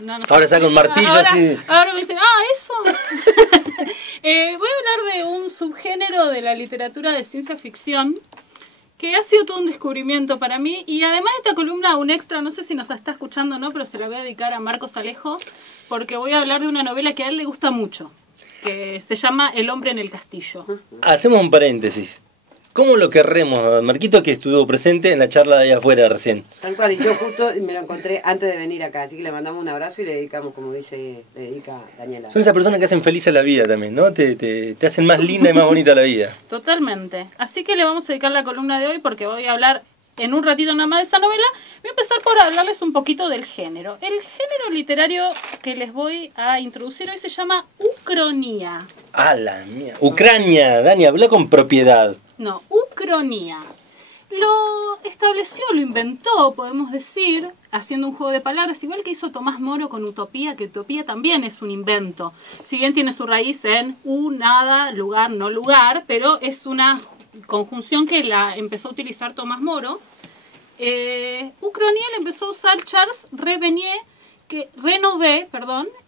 No ahora saca un martillo así. Ahora me dicen, eso. Voy a hablar de un subgénero de la literatura de ciencia ficción que ha sido todo un descubrimiento para mí. Y además de esta columna, un extra, no sé si nos está escuchando o no, pero se la voy a dedicar a Marcos Alejo, porque voy a hablar de una novela que a él le gusta mucho, que se llama El hombre en el castillo. Hacemos un paréntesis. ¿Cómo lo querremos, Marquito, que estuvo presente en la charla de allá afuera recién? Tal cual, y yo justo me lo encontré antes de venir acá, así que le mandamos un abrazo y le dedicamos, como le dedica Daniela. Son esas personas que hacen feliz a la vida también, ¿no? Te hacen más linda y más bonita la vida. Totalmente. Así que le vamos a dedicar la columna de hoy porque voy a hablar en un ratito nada más de esa novela. Voy a empezar por hablarles un poquito del género. El género literario que les voy a introducir hoy se llama ucronía. ¡Ah, la mía! Ucrania, Dani, habla con propiedad. No, ucronía. Lo estableció, lo inventó, podemos decir, haciendo un juego de palabras, igual que hizo Tomás Moro con utopía, que utopía también es un invento. Si bien tiene su raíz en nada, lugar, no lugar, pero es una conjunción que la empezó a utilizar Tomás Moro. Ucronía la empezó a usar Charles Renouvier,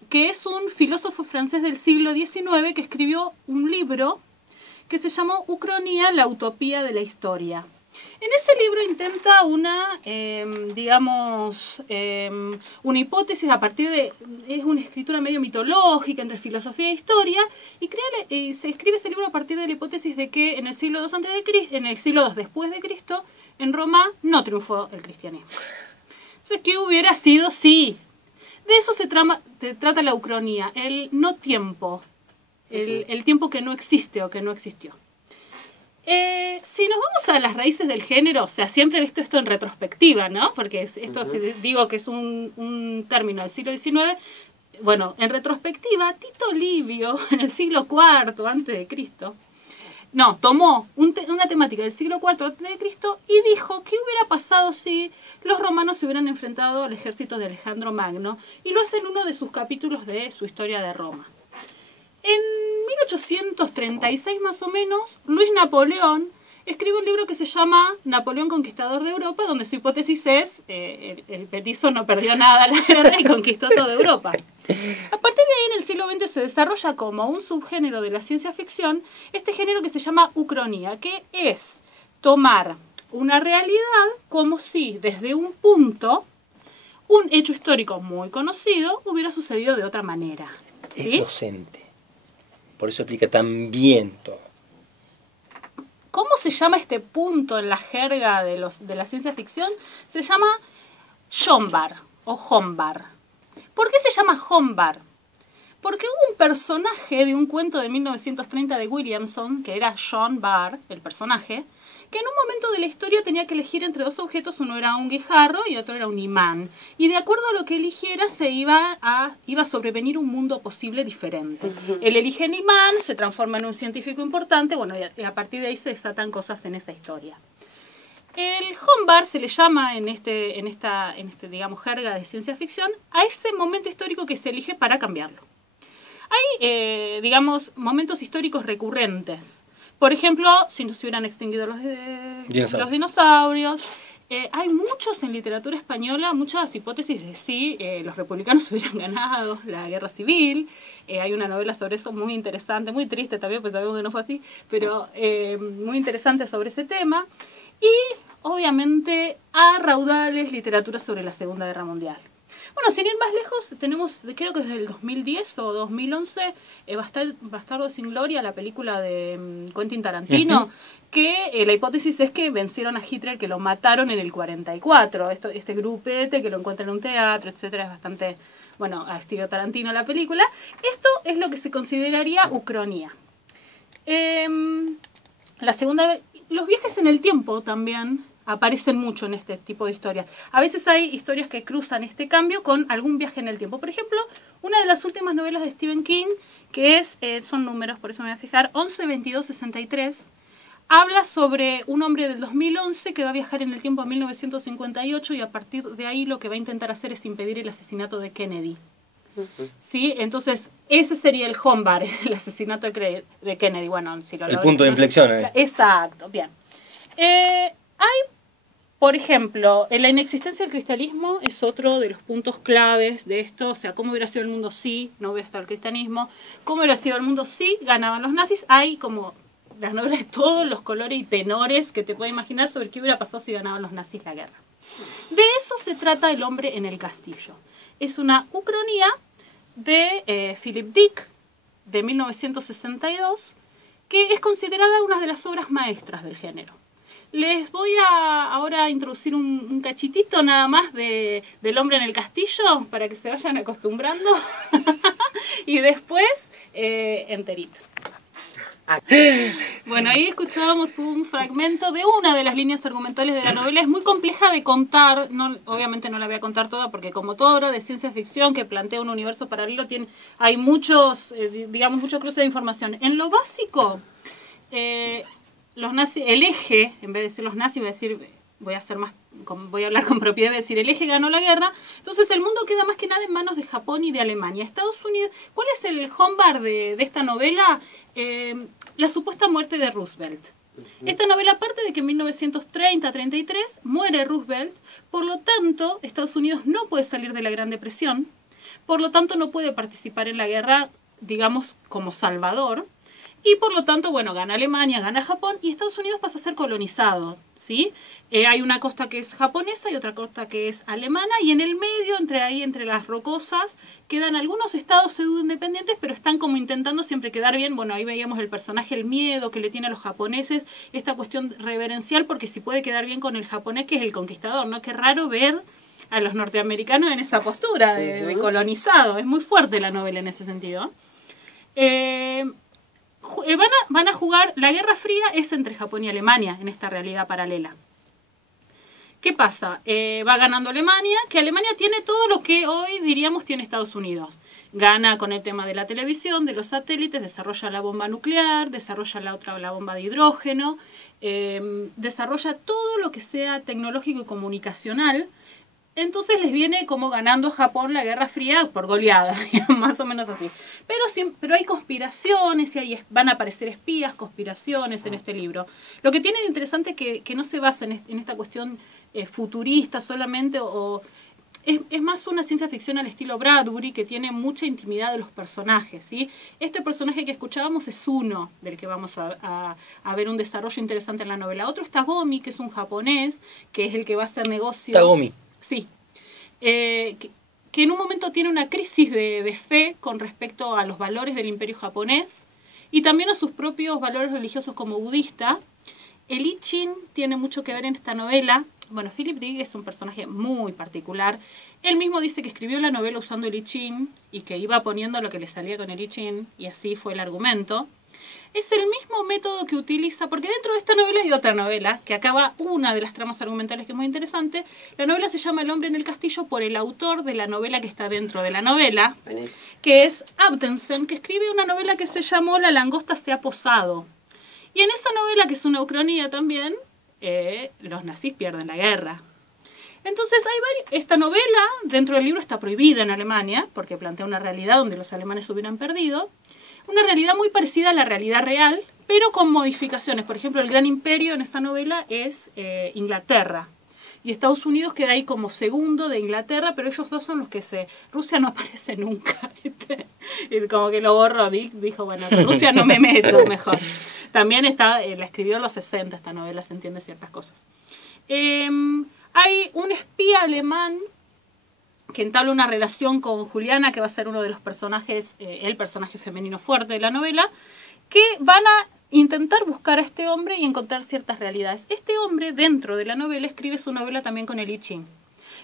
que es un filósofo francés del siglo XIX que escribió un libro que se llamó Ucronía, la utopía de la historia. En ese libro intenta una hipótesis a partir de... Es una escritura medio mitológica entre filosofía e historia, y se escribe ese libro a partir de la hipótesis de que en el siglo II en el siglo II después de Cristo, en Roma no triunfó el cristianismo. Entonces, ¿qué hubiera sido si? De eso se trata la ucronía, el no tiempo. El tiempo que no existe o que no existió. Si nos vamos a las raíces del género, o sea, siempre he visto esto en retrospectiva, ¿no? Porque esto, si digo que es un término del siglo XIX, bueno, en retrospectiva, Tito Livio, en el siglo IV antes de Cristo, tomó una temática del siglo IV antes de Cristo y dijo qué hubiera pasado si los romanos se hubieran enfrentado al ejército de Alejandro Magno, y lo hace en uno de sus capítulos de su historia de Roma. En 1836 más o menos, Luis Napoleón escribe un libro que se llama Napoleón Conquistador de Europa, donde su hipótesis es el petizo no perdió nada en la guerra y conquistó toda Europa. A partir de ahí, en el siglo XX se desarrolla como un subgénero de la ciencia ficción este género que se llama ucronía, que es tomar una realidad como si desde un punto, un hecho histórico muy conocido, hubiera sucedido de otra manera. ¿Sí? Es docente. Por eso explica tan bien todo. ¿Cómo se llama este punto en la jerga de la ciencia ficción? Se llama Jonbar o Hombar. ¿Por qué se llama Hombar? Porque hubo un personaje de un cuento de 1930 de Williamson, que era John Barr, el personaje, que en un momento de la historia tenía que elegir entre dos objetos, uno era un guijarro y otro era un imán. Y de acuerdo a lo que eligiera, iba a sobrevenir un mundo posible diferente. Él elige el imán, se transforma en un científico importante, bueno, y a partir de ahí se desatan cosas en esa historia. El Hombar se le llama en esta digamos, jerga de ciencia ficción a ese momento histórico que se elige para cambiarlo. Hay, digamos, momentos históricos recurrentes. Por ejemplo, si no se hubieran extinguido los dinosaurios. Hay muchos en literatura española, muchas hipótesis de si los republicanos hubieran ganado la guerra civil. Hay una novela sobre eso muy interesante, muy triste también, pues sabemos que no fue así, pero muy interesante sobre ese tema. Y, obviamente, a raudales literatura sobre la Segunda Guerra Mundial. Bueno, sin ir más lejos, tenemos, creo que desde el 2010 o 2011, Bastardo sin Gloria, la película de Quentin Tarantino, que la hipótesis es que vencieron a Hitler, que lo mataron en el 44. Este grupete que lo encuentra en un teatro, etcétera, es bastante, bueno, a estilo Tarantino la película. Esto es lo que se consideraría ucronía. Los viajes en el tiempo también aparecen mucho en este tipo de historias. A veces hay historias que cruzan este cambio con algún viaje en el tiempo. Por ejemplo, una de las últimas novelas de Stephen King, que son números, por eso me voy a fijar, 11-22-63, habla sobre un hombre del 2011 que va a viajar en el tiempo a 1958 y a partir de ahí lo que va a intentar hacer es impedir el asesinato de Kennedy. ¿Sí? Entonces, ese sería el Hombar, el asesinato de Kennedy. Bueno, si el punto de inflexión. Exacto, bien. Hay Por ejemplo, la inexistencia del cristianismo es otro de los puntos claves de esto. O sea, ¿cómo hubiera sido el mundo si no hubiera estado el cristianismo? ¿Cómo hubiera sido el mundo si ganaban los nazis? Hay como las novelas de todos los colores y tenores que te puedes imaginar sobre qué hubiera pasado si ganaban los nazis la guerra. De eso se trata El hombre en el castillo. Es una ucronía de Philip Dick, de 1962, que es considerada una de las obras maestras del género. Les voy ahora a introducir un cachitito nada más del hombre en el castillo para que se vayan acostumbrando y después enterito. Bueno, ahí escuchábamos un fragmento de una de las líneas argumentales de la novela. Es muy compleja de contar, obviamente no la voy a contar toda porque como toda obra de ciencia ficción que plantea un universo paralelo hay muchos cruces de información. En lo básico, los nazis, el eje, en vez de decir los nazis, voy a hablar con propiedad, voy a decir el eje ganó la guerra. Entonces el mundo queda más que nada en manos de Japón y de Alemania. Estados Unidos, ¿cuál es el hombar de esta novela? La supuesta muerte de Roosevelt. Esta novela parte de que en 1930-33 muere Roosevelt, por lo tanto Estados Unidos no puede salir de la Gran Depresión, por lo tanto no puede participar en la guerra, digamos, como salvador. Y por lo tanto, bueno, gana Alemania, gana Japón y Estados Unidos pasa a ser colonizado, ¿sí? Hay una costa que es japonesa y otra costa que es alemana y en el medio, entre las rocosas, quedan algunos estados pseudo-independientes, pero están como intentando siempre quedar bien. Bueno, ahí veíamos el personaje, el miedo que le tiene a los japoneses, esta cuestión reverencial, porque si puede quedar bien con el japonés, que es el conquistador, ¿no? Qué raro ver a los norteamericanos en esa postura de colonizado. Es muy fuerte la novela en ese sentido. Van a jugar, la Guerra Fría es entre Japón y Alemania en esta realidad paralela. ¿Qué pasa? Va ganando Alemania, que Alemania tiene todo lo que hoy diríamos tiene Estados Unidos. Gana con el tema de la televisión, de los satélites, desarrolla la bomba nuclear, desarrolla la bomba de hidrógeno, desarrolla todo lo que sea tecnológico y comunicacional. Entonces les viene como ganando a Japón la Guerra Fría por goleada, más o menos así. Pero hay conspiraciones y van a aparecer espías, conspiraciones en este libro. Lo que tiene de interesante es que no se basa en esta cuestión futurista solamente, es más una ciencia ficción al estilo Bradbury, que tiene mucha intimidad de los personajes, ¿sí? Este personaje que escuchábamos es uno del que vamos a ver un desarrollo interesante en la novela. Otro es Tagomi, que es un japonés, que es el que va a hacer negocio. Tagomi. Sí, que en un momento tiene una crisis de fe con respecto a los valores del imperio japonés y también a sus propios valores religiosos como budista. El I Ching tiene mucho que ver en esta novela. Bueno, Philip Dick es un personaje muy particular. Él mismo dice que escribió la novela usando el I Ching y que iba poniendo lo que le salía con el I Ching y así fue el argumento. Es el mismo método que utiliza, porque dentro de esta novela hay otra novela, que acaba una de las tramas argumentales que es muy interesante. La novela se llama El hombre en el castillo por el autor de la novela que está dentro de la novela, que es Abdensen, que escribe una novela que se llamó La langosta se ha posado. Y en esa novela, que es una ucronía también, los nazis pierden la guerra. Entonces esta novela dentro del libro está prohibida en Alemania, porque plantea una realidad donde los alemanes hubieran perdido. Una realidad muy parecida a la realidad real, pero con modificaciones. Por ejemplo, el gran imperio en esta novela es Inglaterra. Y Estados Unidos queda ahí como segundo de Inglaterra, pero ellos dos son los que Rusia no aparece nunca. Como que lo borró, dijo, bueno, con Rusia no me meto mejor. También la escribió en los 60 esta novela, se entiende ciertas cosas. Hay un espía alemán que entabla una relación con Juliana, que va a ser uno de los personajes, el personaje femenino fuerte de la novela, que van a intentar buscar a este hombre y encontrar ciertas realidades. Este hombre, dentro de la novela, escribe su novela también con el I Ching.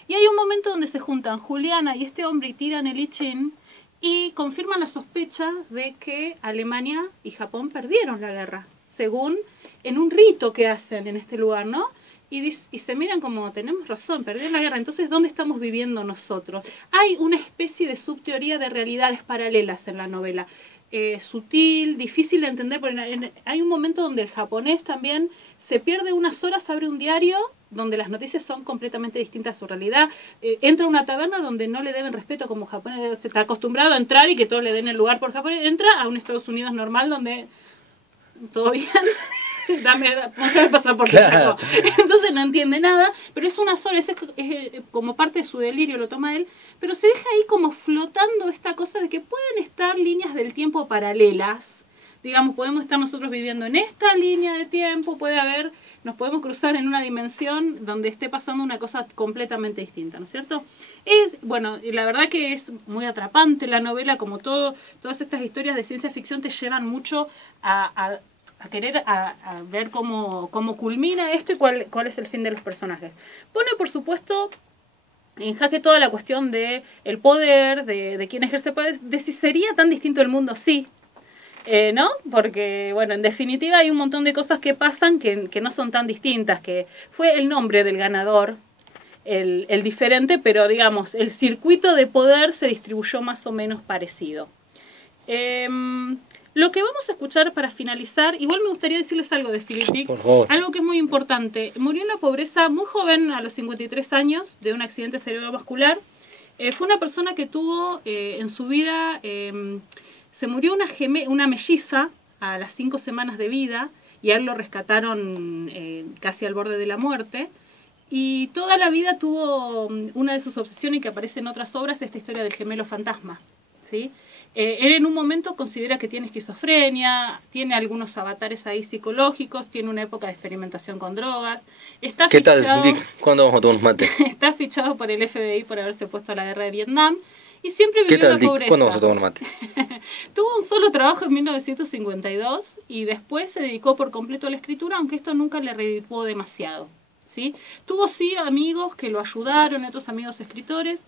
Y hay un momento donde se juntan Juliana y este hombre y tiran el I Ching y confirman la sospecha de que Alemania y Japón perdieron la guerra, según en un rito que hacen en este lugar, ¿no? Y se miran como, tenemos razón, perdieron la guerra, entonces ¿dónde estamos viviendo nosotros? Hay una especie de subteoría de realidades paralelas en la novela. Sutil, difícil de entender, porque hay un momento donde el japonés también se pierde unas horas, abre un diario donde las noticias son completamente distintas a su realidad, entra a una taberna donde no le deben respeto como japonés, está acostumbrado a entrar y que todos le den el lugar por japonés, entra a un Estados Unidos normal donde todo bien. mostrame el pasaporte. Claro. Entonces no entiende nada, pero es una sola, es como parte de su delirio, lo toma él, pero se deja ahí como flotando esta cosa de que pueden estar líneas del tiempo paralelas. Digamos, podemos estar nosotros viviendo en esta línea de tiempo, nos podemos cruzar en una dimensión donde esté pasando una cosa completamente distinta, ¿no es cierto? Bueno, la verdad que es muy atrapante la novela, como todas estas historias de ciencia ficción te llevan mucho a querer a ver cómo culmina esto y cuál es el fin de los personajes. Pone, por supuesto, en jaque toda la cuestión de el poder, de quién ejerce poder, de si sería tan distinto el mundo, sí. ¿No? Porque, bueno, en definitiva hay un montón de cosas que pasan que no son tan distintas, que fue el nombre del ganador, el diferente, pero digamos, el circuito de poder se distribuyó más o menos parecido. Lo que vamos a escuchar para finalizar, igual me gustaría decirles algo de Philip Dick, algo que es muy importante. Murió en la pobreza muy joven, a los 53 años, de un accidente cerebrovascular. Fue una persona que tuvo en su vida... se murió una melliza a las 5 semanas de vida y a él lo rescataron casi al borde de la muerte. Y toda la vida tuvo una de sus obsesiones que aparece en otras obras, esta historia del gemelo fantasma, ¿sí? Él en un momento considera que tiene esquizofrenia, tiene algunos avatares ahí psicológicos, tiene una época de experimentación con drogas. ¿Qué tal, Dick? ¿Cuándo vamos a tomar un mate? Está fichado por el FBI por haberse puesto a la guerra de Vietnam. Y siempre vivió ¿Qué tal, en la Dick? pobreza. ¿Cuándo vamos a tomar mate? Tuvo un solo trabajo en 1952 y después se dedicó por completo a la escritura, aunque esto nunca le redituó demasiado, ¿sí? Tuvo sí amigos que lo ayudaron, otros amigos escritores.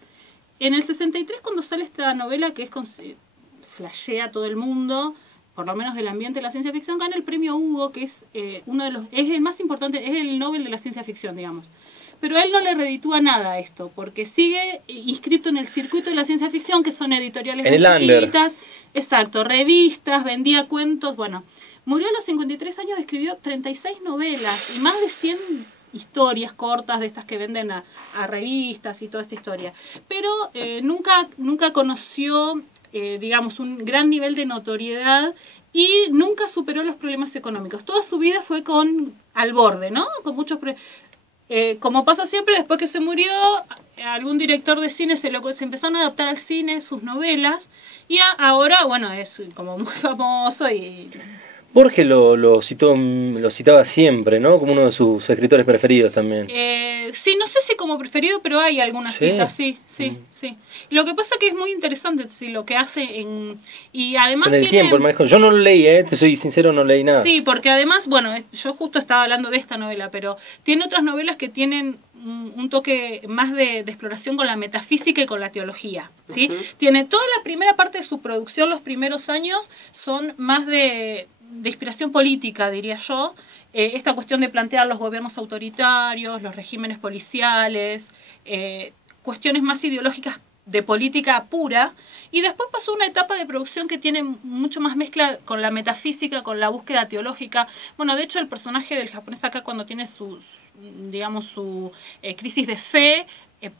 En el 63, cuando sale esta novela que flashea a todo el mundo, por lo menos del ambiente de la ciencia ficción, gana el premio Hugo, que es es el más importante, es el Nobel de la ciencia ficción, digamos. Pero a él no le reditúa nada esto, porque sigue inscrito en el circuito de la ciencia ficción, que son editoriales en el chiquitas, exacto, revistas, vendía cuentos, bueno. Murió a los 53 años, escribió 36 novelas y más de 100 historias cortas de estas que venden a revistas y toda esta historia. Pero nunca conoció, digamos, un gran nivel de notoriedad y nunca superó los problemas económicos. Toda su vida fue al borde, ¿no? Con muchos como pasa siempre, después que se murió, algún director de cine se empezaron a adaptar al cine sus novelas y ahora, bueno, es como muy famoso y... Borges lo citaba siempre, ¿no? Como uno de sus escritores preferidos también. Sí, no sé si como preferido, pero hay algunas citas, sí. Lo que pasa que es muy interesante lo que hace y además con el tiempo, el manejo. Yo no lo leí, te soy sincero, no leí nada. Sí, porque además, bueno, yo justo estaba hablando de esta novela, pero tiene otras novelas que tienen un toque más de exploración con la metafísica y con la teología, ¿sí? Uh-huh. Tiene toda la primera parte de su producción, los primeros años, son más de inspiración política, diría yo, esta cuestión de plantear los gobiernos autoritarios, los regímenes policiales, cuestiones más ideológicas de política pura, y después pasó una etapa de producción que tiene mucho más mezcla con la metafísica, con la búsqueda teológica. Bueno, de hecho el personaje del japonés acá cuando tiene su crisis de fe,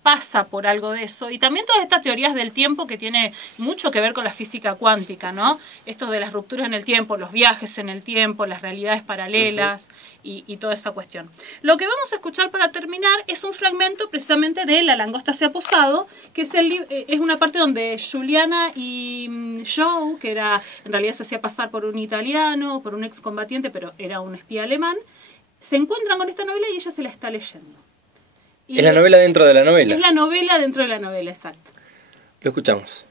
pasa por algo de eso, y también todas estas teorías del tiempo que tiene mucho que ver con la física cuántica, ¿no? Esto de las rupturas en el tiempo, los viajes en el tiempo, las realidades paralelas y toda esa cuestión. Lo que vamos a escuchar para terminar es un fragmento precisamente de La langosta se ha posado, que es una parte donde Juliana y Joe, que en realidad se hacía pasar por un italiano, por un excombatiente, pero era un espía alemán, se encuentran con esta novela y ella se la está leyendo. Es la novela dentro de la novela. Es la novela dentro de la novela, exacto. Lo escuchamos.